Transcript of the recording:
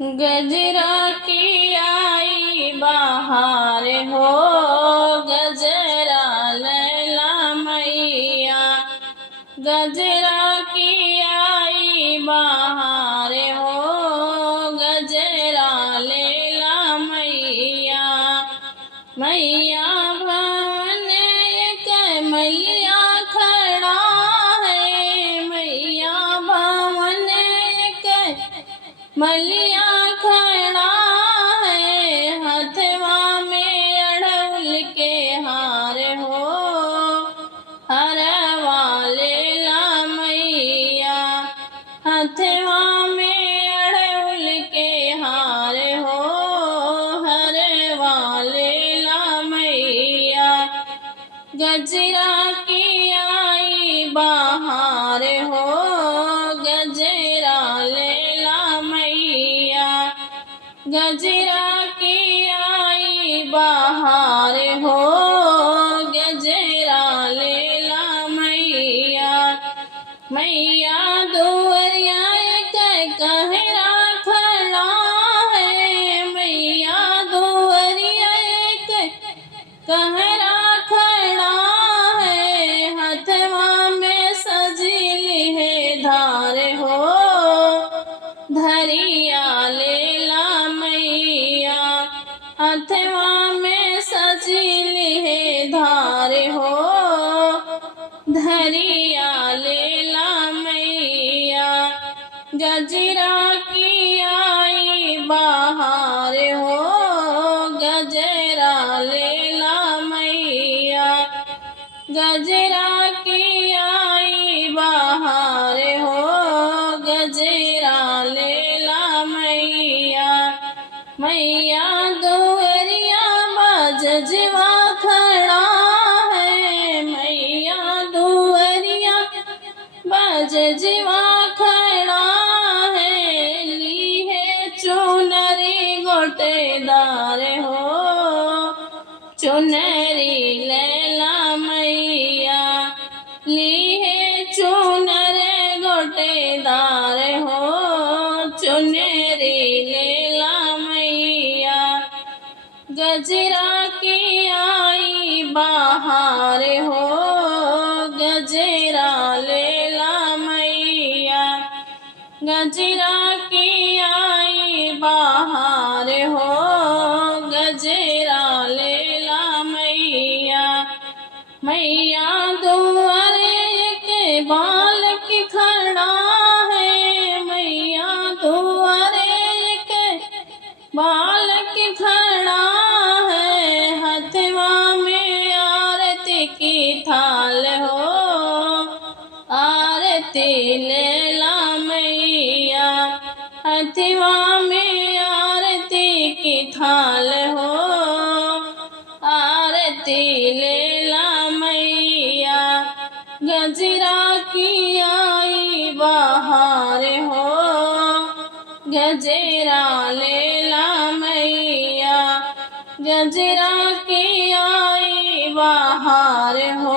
गजरा की आई बहार हो, गजरा लैला मैया। गजरा की आई बहार हो, गजरा लैला मैया। मैया भवन एक मैया खड़ा है, मैया भवन एक मैया खड़ा है। हथवा में अड़हुल के हार हो, हरवा लैला मैया। हथवा में अड़हुल के हार हो, हरवा लैला मैया। गजरा की आई बहार हो, गजरा लैला मैया। गजरा की आई बहार हो, गजरा लैला मैया। मैया दुअरिया एक कहरा खड़ा है, मैया दुअरिया एक कहरा खड़ा है। हथवा में सजीली है धार हो, धरिया लैला मैया। हथवा में सजीली है धार हो, धरिया लैला मैया। गजरा की आई बहार हो, गजरा लैला मैया। गजरा की आई बहार हो, गजरा लैला मैया। मैया दुअरिया बजवा खड़ा है, मैया दुअरिया बजवा खड़ा है। ली है चुनरी गोटेदार हो, चुनरी लैला मैया। ली है चुनर गोटेदार हो, चुनरी लैला मैया। गजरा की आई बहार हो, गजरा लैला मैया। गजरा की आई बहार हो, गजरा लैला मैया। मैया दुआरे के बालक खड़ा है, मैया दुआरे के बालक खड़ा है। हथवा में आरती की थाल हो, आरती लैला मैया। हथवा में आरती की थाल हो, आरती लैला मैया। गजरा की आई बहार हो, गजरा लैला मैया। गजरा की आई बहार हो,